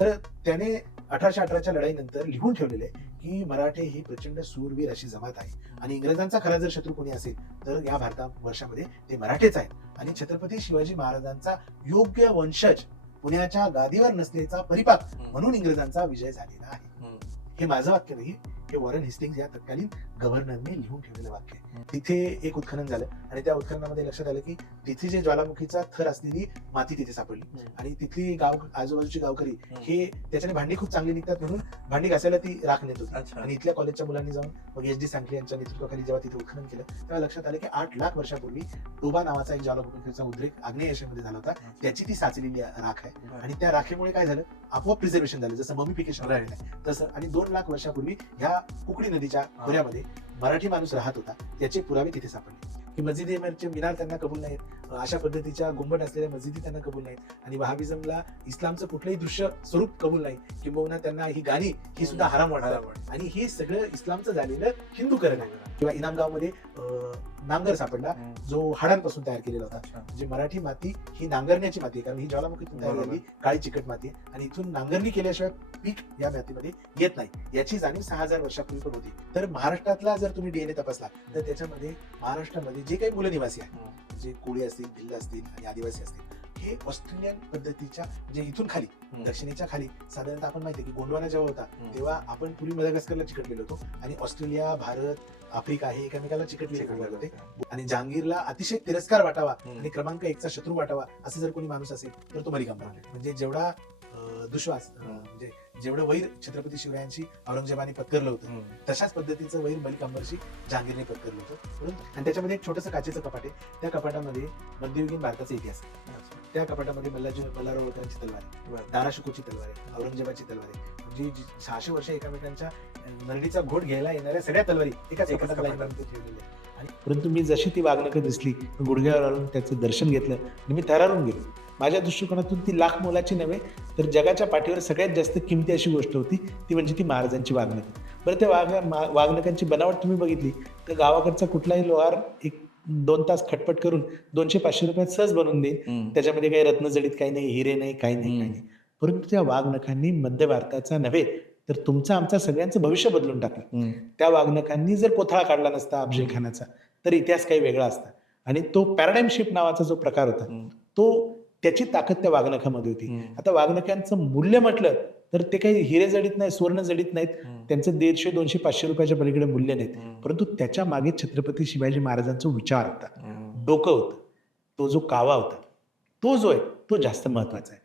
तर त्याने 1818च्या लढाईनंतर लिहून ठेवलेले आहे की मराठे ही प्रचंड सूरवीर अशी जमात आहे आणि इंग्रजांचा खरा जर शत्रू कोणी असेल तर या वर्षामध्ये ते मराठेच आहेत आणि छत्रपती शिवाजी महाराजांचा योग्य वंशज पुण्याच्या गादीवर नसलेचा परिपाक म्हणून इंग्रजांचा विजय झालेला आहे. हे माझं वाक्य नाही, हे वॉरेन हेस्टिंग्ज या तत्कालीन गव्हर्नरने लिहून ठेवलेलं वाक्य आहे. तिथे एक उत्खनन झालं आणि त्या उत्खननामध्ये लक्षात आलं की तिथे जे ज्वालामुखीचा थर असलेली माती तिथे सापडली आणि तिथली आजूबाजूची गावकरी हे त्याच्याने भांडी खूप चांगली निघतात म्हणून भांडी घासायला ती राख नेत होती आणि इथल्या कॉलेजच्या मुलांनी जाऊन मग एच डी सांखले यांच्या नेतृत्वाखाली जेव्हा तिथे उत्खनन केलं तेव्हा लक्षात आलं की 8 लाख वर्षापूर्वी टोबा नावाचा एक ज्वालामुखीचा उद्रेक आग्नेय एशियामध्ये झाला होता, त्याची ती साचलेली राख आहे आणि त्या राखेमुळे काय झालं, आपोआप प्रिझर्वेशन झालं, जसं ममिफिकेशन झालेलं आहे तसं. आणि 2 लाख वर्षापूर्वी ह्या कुकडी नदीच्या खोऱ्यामध्ये मराठी माणूस राहत होता, त्याचे पुरावे तिथे सापडले. की मस्जिदी मिनार त्यांना कबूल नाहीत, अशा पद्धतीच्या गुंबद असलेल्या मस्जिदी त्यांना कबूल नाहीत आणि वहाबिझमला इस्लामचं कुठलंही दृश्य स्वरूप कबूल नाही, किंबहुना त्यांना ही गाणी ही सुद्धा हराम वाटतात आणि हे सगळं इस्लामचं झालेलं हिंदूकरण आहे. किंवा इनामगावमध्ये नांगर सापडला जो हाडांपासून तयार केलेला होता, म्हणजे मराठी माती ही नांगरण्याची माती आहे, कारण ही ज्वालामुखीतून तयार झालेली काळी चिकट माती आहे आणि इथून नांगरणी केल्याशिवाय पीक या मातीमध्ये येत नाही, याची जाणीव 6000 वर्षापूर्वी पण होती. तर महाराष्ट्रातला जर तुम्ही डीएनए तपासला तर त्याच्यामध्ये महाराष्ट्रामध्ये जे काही मूलनिवासी आहेत, जे कोळी असतील, भिल्ल असतील आणि आदिवासी असतील, हे ऑस्ट्रेलियन पद्धतीच्या म्हणजे इथून खाली दक्षिणेच्या खाली साधारणतः आपण माहिती आहे की गोंडवाना जेव्हा होता तेव्हा आपण पूर्वी मदागास्करला चिकटलेलो होतो आणि ऑस्ट्रेलिया, भारत, आफ्रिका हे एकमेकाला चिकटलेले होते आणि जहांगीरला अतिशय तिरस्कार वाटावा आणि क्रमांक 1चा शत्रू वाटावा असं जर कोणी माणूस असेल तर तो मलिक अंबर. म्हणजे जेवढा दुश्वास म्हणजे जेवढं वैर छत्रपती शिवरायांशी औरंगजेबाने पत्करलं होतं तशाच पद्धतीचं वैर मलिक अंबरशी जहांगीरने पत्करलं होतं. आणि त्याच्यामध्ये एक छोटंसं काचेचं कपाट आहे, त्या कपाटामध्ये मध्ययुगीन भारताचा इतिहास आहे. त्या कपाटामध्ये मल्हारराव होळकरांची तलवार आहे, दाराशुकोची तलवार आहे, औरंगजेबाची तलवार आहे, म्हणजे 600 वर्ष एकामेकांच्या नरडीचा घोट घ्यायला येणाऱ्या सगळ्या तलवारी एकाच कपाटात ठेवलेल्या आणि परंतु मी जशी ती वागणुकं दिसली गुडघ्यावर आलो, त्याचं दर्शन घेतलं आणि मी थरारून गेलो. माझ्या दृष्टिकोनातून ती लाख मोलाची नव्हे तर जगाच्या पाठीवर सगळ्यात जास्त किमती अशी गोष्ट होती ती म्हणजे ती महाराजांची वागणूक. बरं, त्या वागणुकांची बनावट तुम्ही बघितली तर गावाकडचा कुठलाही लोहार 1-2 तास खटपट करून 200-500 रुपयात सहज बनवून देईल. त्याच्यामध्ये काही रत्नजडीत काही नाही, हिरे नाही, काही नाही. परंतु त्या वाघनखांनी मध्य भारताचा नव्हे तर तुमचं आमचं सगळ्यांचं भविष्य बदलून टाकलं. त्या वाघनखांनी जर कोथळा काढला नसता अफजल खानाचा तर इतिहास काही वेगळा असता आणि तो पॅराडाईम शिफ्ट नावाचा जो प्रकार होता तो त्याची ताकद त्या वाघनखामध्ये होती. आता वाघनखांचं मूल्य म्हटलं तर ते काही हिरे जडीत नाही, स्वर्ण जडीत नाहीत, त्यांचं 150, 200, 500 रुपयाच्या पलीकडे मूल्य नाहीत, परंतु त्याच्या मागे छत्रपती शिवाजी महाराजांचा विचार होता, डोकं होतं, तो जो कावा होता, तो जो आहे तो जास्त महत्वाचा आहे.